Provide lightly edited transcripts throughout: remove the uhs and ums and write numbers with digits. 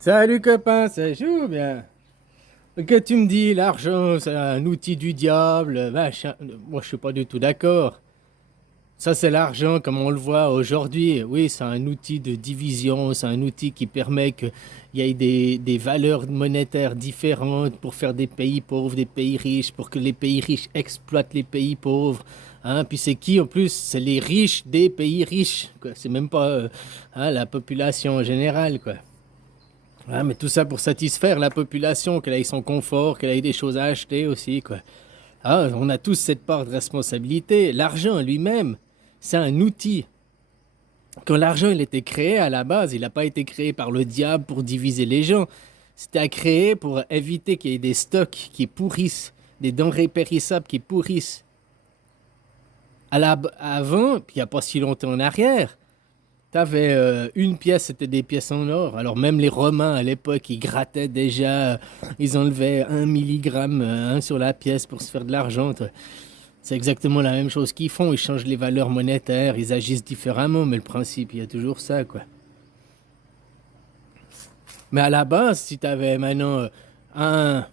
Salut copain, ça joue bien. Que tu me dis, l'argent, c'est un outil du diable, machin. Moi, je suis pas du tout d'accord. Ça, c'est l'argent comme on le voit aujourd'hui. Oui, c'est un outil de division, c'est un outil qui permet qu'il y ait des valeurs monétaires différentes pour faire des pays pauvres, des pays riches, pour que les pays riches exploitent les pays pauvres. Hein, puis c'est qui en plus? C'est les riches des pays riches, quoi. C'est même pas la population en général, quoi. Ah, mais tout ça pour satisfaire la population, qu'elle ait son confort, qu'elle ait des choses à acheter aussi, quoi. Ah, on a tous cette part de responsabilité. L'argent lui-même, c'est un outil. Quand l'argent il était créé à la base, il n'a pas été créé par le diable pour diviser les gens. C'était créé pour éviter qu'il y ait des stocks qui pourrissent, des denrées périssables qui pourrissent. Avant, puis il n'y a pas si longtemps en arrière, t'avais une pièce, c'était des pièces en or. Alors même les Romains à l'époque, ils grattaient déjà, ils enlevaient 1 milligramme sur la pièce pour se faire de l'argent. Toi. C'est exactement la même chose qu'ils font. Ils changent les valeurs monétaires, ils agissent différemment, mais le principe, il y a toujours ça, quoi. Mais à la base, si t'avais maintenant un,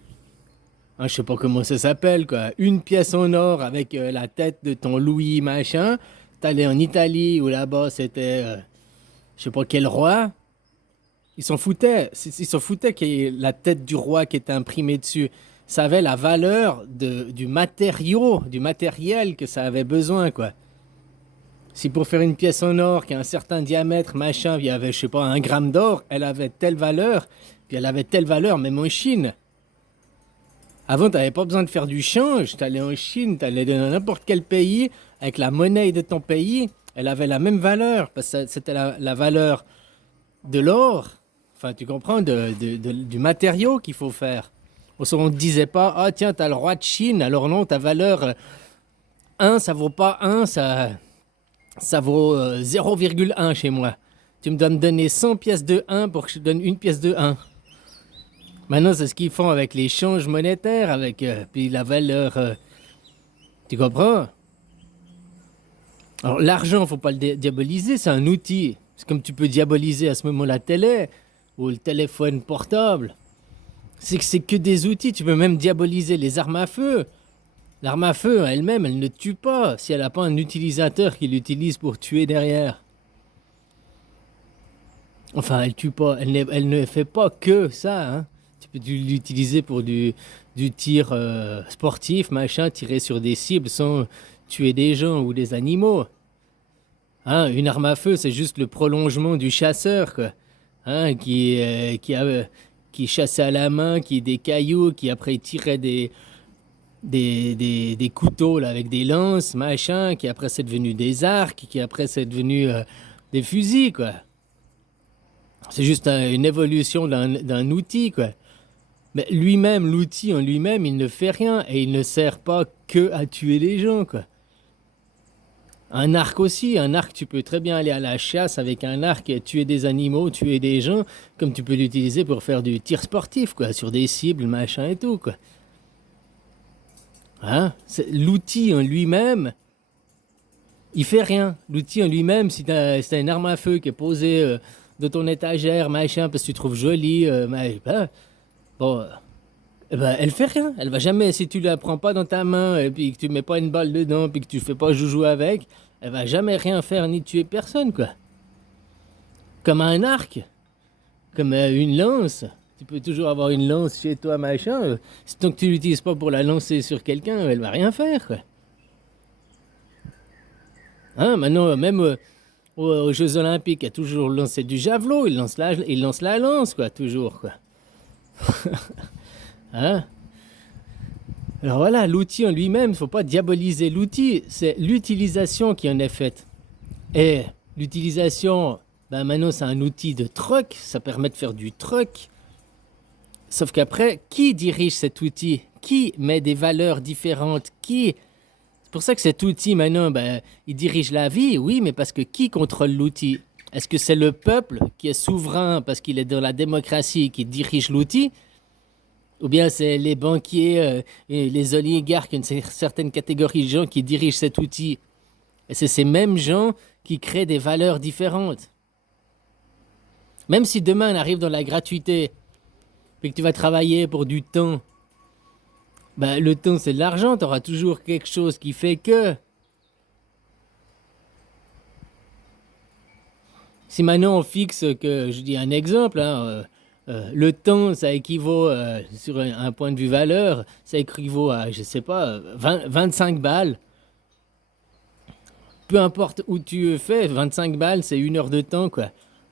je sais pas comment ça s'appelle, quoi, une pièce en or avec la tête de ton Louis machin, t'allais en Italie où là-bas c'était, je sais pas quel roi. Ils s'en foutaient. Ils s'en foutaient qu'il y ait la tête du roi qui était imprimée dessus. Ça avait la valeur du matériau, du matériel que ça avait besoin, quoi. Si pour faire une pièce en or qui a un certain diamètre, machin, il y avait, je sais pas, 1 gramme d'or, elle avait telle valeur, puis elle avait telle valeur, même en Chine. Avant, tu n'avais pas besoin de faire du change. Tu allais en Chine, tu allais dans n'importe quel pays, avec la monnaie de ton pays, elle avait la même valeur, parce que c'était la valeur de l'or, enfin tu comprends, du matériau qu'il faut faire. On ne disait pas, ah tiens, t'as le roi de Chine, alors non, ta valeur 1, ça vaut pas 1, ça vaut 0,1 chez moi. Tu me dois me donner 100 pièces de 1 pour que je te donne une pièce de 1. Maintenant, c'est ce qu'ils font avec l'échange monétaire, avec puis la valeur. Tu comprends? Alors l'argent, faut pas le diaboliser, c'est un outil. C'est comme tu peux diaboliser à ce moment la télé ou le téléphone portable. C'est que c'est que des outils. Tu peux même diaboliser les armes à feu. L'arme à feu elle-même, elle ne tue pas si elle n'a pas un utilisateur qui l'utilise pour tuer derrière. Enfin, elle tue pas. Elle ne fait pas que ça. Hein. Tu peux l'utiliser pour du tir sportif, machin, tirer sur des cibles sans tuer des gens ou des animaux. Hein, une arme à feu, c'est juste le prolongement du chasseur, quoi. Hein, qui chassait à la main, qui des cailloux, qui après tirait des couteaux là, avec des lances, machin, qui après c'est devenu des arcs, qui après c'est devenu des fusils, quoi. C'est juste une évolution d'un outil, quoi. Mais lui-même, l'outil en lui-même, il ne fait rien et il ne sert pas que à tuer les gens, quoi. Un arc aussi, un arc, tu peux très bien aller à la chasse avec un arc et tuer des animaux, tuer des gens, comme tu peux l'utiliser pour faire du tir sportif, quoi, sur des cibles, machin et tout, quoi. Hein? L'outil en lui-même, il fait rien. L'outil en lui-même, si t'as une arme à feu qui est posée de ton étagère, machin, parce que tu trouves jolie, bon, elle fait rien. Elle va jamais, si tu la prends pas dans ta main et puis que tu mets pas une balle dedans, puis que tu fais pas joujou avec, elle va jamais rien faire ni tuer personne, quoi. Comme un arc, comme une lance. Tu peux toujours avoir une lance chez toi, machin. Tant que tu l'utilises pas pour la lancer sur quelqu'un, elle va rien faire, quoi. Hein, maintenant, même aux Jeux Olympiques, il y a toujours lancé du javelot, il lance la lance, quoi, toujours, quoi. Hein? Alors voilà, l'outil en lui-même, il ne faut pas diaboliser l'outil, c'est l'utilisation qui en est faite. Et l'utilisation, ben maintenant c'est un outil de truck, ça permet de faire du truck. Sauf qu'après, qui dirige cet outil? Qui met des valeurs différentes? C'est pour ça que cet outil maintenant, ben, il dirige la vie, oui, mais parce que qui contrôle l'outil? Est-ce que c'est le peuple qui est souverain parce qu'il est dans la démocratie qui dirige l'outil? Ou bien c'est les banquiers et les oligarques, une certaine catégorie de gens qui dirigent cet outil. Et c'est ces mêmes gens qui créent des valeurs différentes. Même si demain on arrive dans la gratuité, et que tu vas travailler pour du temps, ben, le temps c'est de l'argent, tu auras toujours quelque chose qui fait que. Si maintenant on fixe que, je dis un exemple, hein, le temps ça équivaut, sur un point de vue valeur, ça équivaut à, je sais pas, 25 balles. Peu importe où tu fais, 25 balles c'est 1 heure de temps quoi.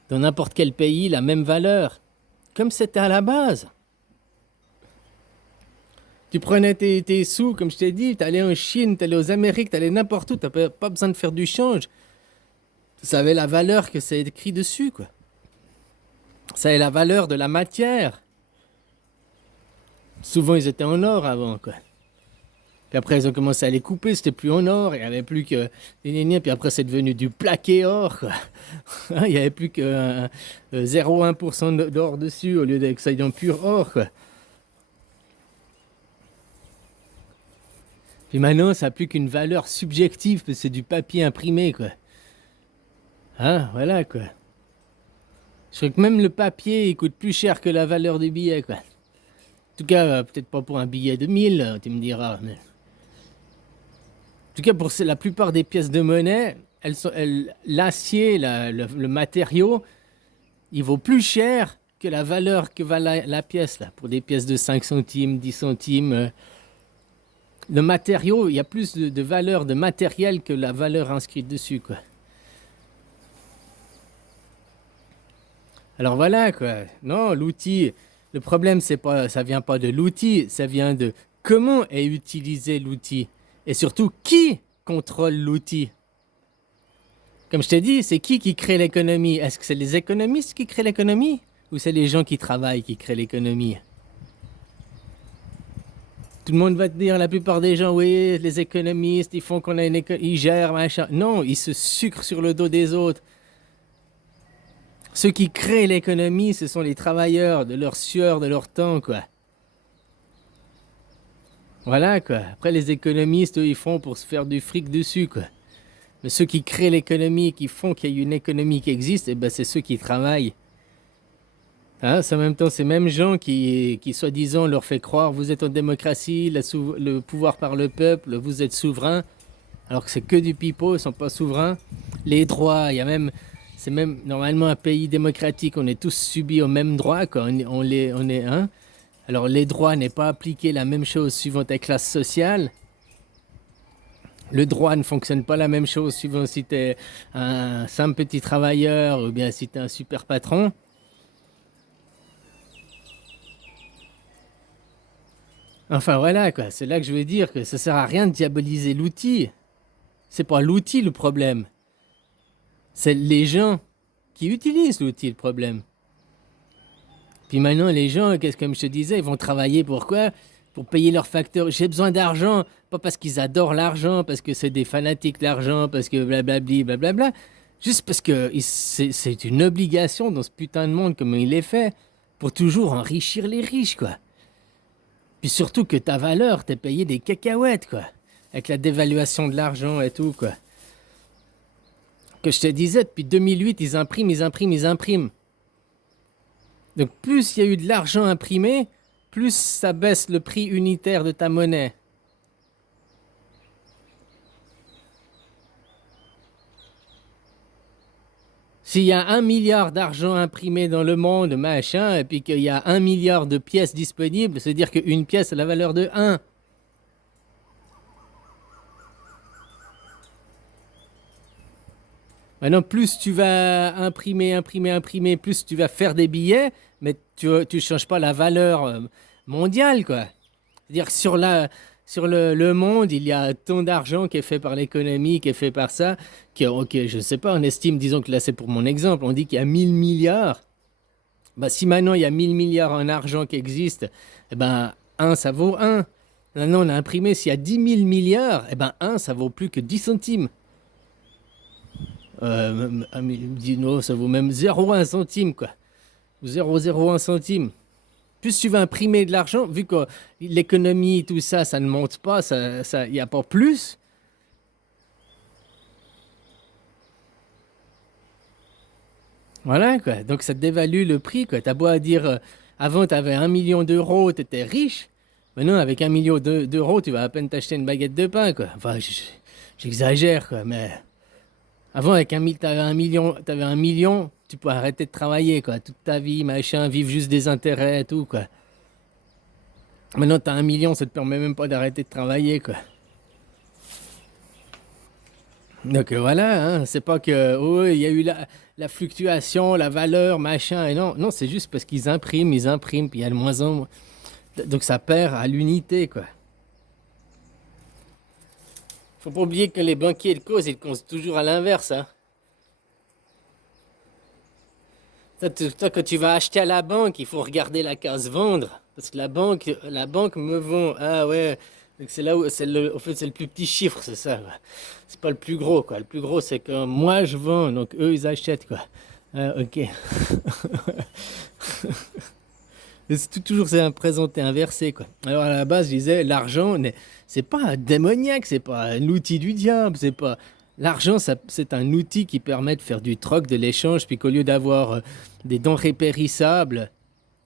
Dans n'importe quel pays, la même valeur. Comme c'était à la base. Tu prenais tes sous, comme je t'ai dit, t'allais en Chine, t'allais aux Amériques, t'allais n'importe où, t'as pas besoin de faire du change. Ça avait la valeur que c'est écrit dessus, quoi. Ça avait la valeur de la matière. Souvent, ils étaient en or avant, quoi. Puis après, ils ont commencé à les couper, c'était plus en or, il n'y avait plus que. Puis après, c'est devenu du plaqué or, quoi. Il n'y avait plus que 0,1% d'or dessus, au lieu que ça soit en pur or, quoi. Puis maintenant, ça n'a plus qu'une valeur subjective, parce que c'est du papier imprimé, quoi. Hein, voilà, quoi. Je crois que même le papier, il coûte plus cher que la valeur du billet, quoi. En tout cas, peut-être pas pour un billet de 1000, tu me diras. Mais... En tout cas, pour la plupart des pièces de monnaie, l'acier, le matériau, il vaut plus cher que la valeur que va la pièce, là. Pour des pièces de 5 centimes, 10 centimes. Le matériau, il y a plus de valeur de matériel que la valeur inscrite dessus, quoi. Alors voilà, quoi. Non, l'outil, le problème, c'est pas, ça vient pas de l'outil, ça vient de comment est utilisé l'outil. Et surtout, qui contrôle l'outil. Comme je t'ai dit, c'est qui crée l'économie? Est-ce que c'est les économistes qui créent l'économie? Ou c'est les gens qui travaillent qui créent l'économie? Tout le monde va te dire, la plupart des gens, oui, les économistes, ils font qu'on a ils gèrent, machin. Non, ils se sucrent sur le dos des autres. Ceux qui créent l'économie, ce sont les travailleurs, de leur sueur, de leur temps, quoi. Voilà, quoi. Après, les économistes, eux, ils font pour se faire du fric dessus, quoi. Mais ceux qui créent l'économie, qui font qu'il y ait une économie qui existe, eh ben, c'est ceux qui travaillent. Hein, c'est en même temps ces mêmes gens qui soi-disant, leur fait croire, vous êtes en démocratie, le pouvoir par le peuple, vous êtes souverain, alors que c'est que du pipeau, ils ne sont pas souverains. Les droits, il y a même... C'est même normalement un pays démocratique, on est tous subis aux mêmes droits, quoi. On est, hein. Alors les droits n'est pas appliqué la même chose suivant ta classe sociale. Le droit ne fonctionne pas la même chose suivant si tu es un simple petit travailleur ou bien si tu es un super patron. Enfin voilà, quoi, c'est là que je veux dire que ça sert à rien de diaboliser l'outil. C'est pas l'outil le problème. C'est les gens qui utilisent l'outil le problème. Puis maintenant, les gens, comme je te disais, ils vont travailler pour quoi? Pour payer leurs facteurs. J'ai besoin d'argent, pas parce qu'ils adorent l'argent, parce que c'est des fanatiques de l'argent, parce que blablabli, blablabla. Juste parce que c'est une obligation dans ce putain de monde, comme il est fait, pour toujours enrichir les riches, quoi. Puis surtout que ta valeur, t'es payé des cacahuètes, quoi. Avec la dévaluation de l'argent et tout, quoi. Que je te disais, depuis 2008, ils impriment, ils impriment, ils impriment. Donc plus il y a eu de l'argent imprimé, plus ça baisse le prix unitaire de ta monnaie. S'il y a 1 milliard d'argent imprimé dans le monde, machin, et puis qu'il y a 1 milliard de pièces disponibles, c'est-à-dire qu'une pièce a la valeur de 1. Maintenant, plus tu vas imprimer, imprimer, imprimer, plus tu vas faire des billets, mais tu ne changes pas la valeur mondiale, quoi. C'est-à-dire que sur le monde, il y a tant d'argent qui est fait par l'économie, qui est fait par ça, que, ok, je ne sais pas, on estime, disons que là c'est pour mon exemple, on dit qu'il y a 1000 milliards. Bah, si maintenant il y a 1000 milliards en argent qui existe, eh ben, 1 ça vaut 1. Maintenant on a imprimé, s'il y a 10 000 milliards, eh ben 1 ça vaut plus que 10 centimes. Non, ça vaut même 0,1 centime, quoi. Ou 0,01 centime. Plus tu vas imprimer de l'argent, vu que l'économie, tout ça, ça ne monte pas, il n'y a pas plus. Voilà, quoi. Donc ça te dévalue le prix, quoi. T'as beau à dire, avant, t'avais 1 million d'euros, t'étais riche. Maintenant, avec 1 million d'euros, tu vas à peine t'acheter une baguette de pain, quoi. Enfin, j'exagère, quoi. Mais avant, avec t'avais 1 million, tu peux arrêter de travailler, quoi. Toute ta vie, machin, vivre juste des intérêts et tout, quoi. Maintenant, t'as 1 million, ça te permet même pas d'arrêter de travailler, quoi. Donc voilà, hein, c'est pas que oh, il y a eu la fluctuation, la valeur, machin, et non, non, c'est juste parce ils impriment, puis il y a de moins en moins. Donc ça perd à l'unité, quoi. Faut pas oublier que les banquiers de cause, ils comptent toujours à l'inverse, hein. Toi, quand tu vas acheter à la banque, il faut regarder la case vendre. Parce que la banque me vend. Ah ouais. Donc c'est là où, au fait, c'est le plus petit chiffre, c'est ça, quoi. C'est pas le plus gros, quoi. Le plus gros, c'est que moi, je vends, donc eux, ils achètent, quoi. Ah, ok. Et toujours c'est un présenté inversé, quoi. Alors à la base, je disais, l'argent, c'est pas démoniaque, c'est pas un outil du diable, c'est pas. L'argent, c'est un outil qui permet de faire du troc, de l'échange, puis qu'au lieu d'avoir des denrées périssables,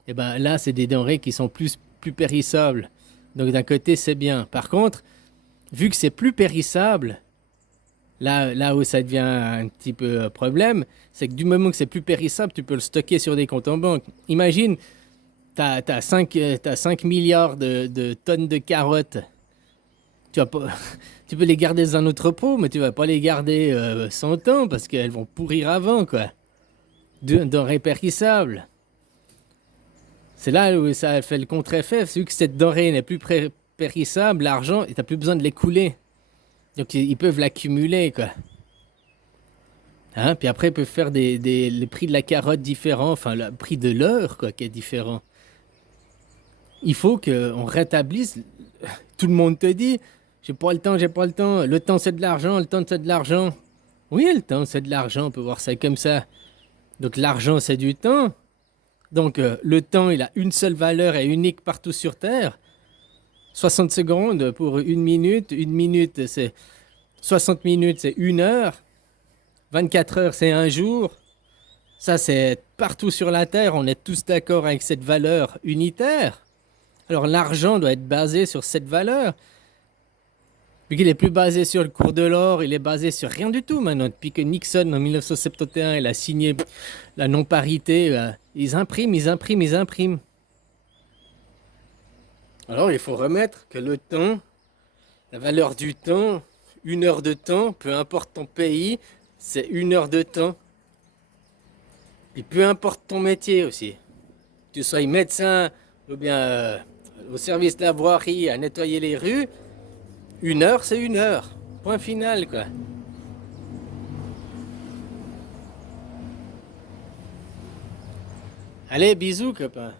et ben là, c'est des denrées qui sont plus périssables. Donc d'un côté, c'est bien. Par contre, vu que c'est plus périssable, là où ça devient un petit peu problème, c'est que du moment que c'est plus périssable, tu peux le stocker sur des comptes en banque. Imagine, t'as 5 milliards de tonnes de carottes. Tu, vas pas, tu peux les garder dans un entrepôt, mais tu vas pas les garder 100 ans parce qu'elles vont pourrir avant, quoi. Denrées périssables. C'est là où ça fait le contre-effet. Vu que cette denrée n'est plus périssable, l'argent, tu n'as plus besoin de l'écouler. Donc ils peuvent l'accumuler, quoi. Hein? Puis après, ils peuvent faire le prix de la carotte différent, enfin le prix de l'heure, quoi, qui est différent. Il faut qu'on rétablisse. Tout le monde te dit, j'ai pas le temps, j'ai pas le temps. Le temps, c'est de l'argent, le temps, c'est de l'argent. Oui, le temps, c'est de l'argent, on peut voir ça comme ça. Donc l'argent, c'est du temps. Donc le temps, il a une seule valeur et unique partout sur Terre. 60 secondes pour une minute, c'est 60 minutes, c'est 1 heure. 24 heures, c'est un jour. Ça, c'est partout sur la Terre, on est tous d'accord avec cette valeur unitaire. Alors l'argent doit être basé sur cette valeur. Vu qu'il est plus basé sur le cours de l'or, il est basé sur rien du tout maintenant. Depuis que Nixon, en 1971, il a signé la non-parité, ils impriment, ils impriment, ils impriment. Alors il faut remettre que le temps, la valeur du temps, 1 heure de temps, peu importe ton pays, c'est 1 heure de temps. Et peu importe ton métier aussi. Que tu sois médecin ou bien au service de la voirie à nettoyer les rues, 1 heure c'est 1 heure. Point final, quoi. Allez, bisous, copain.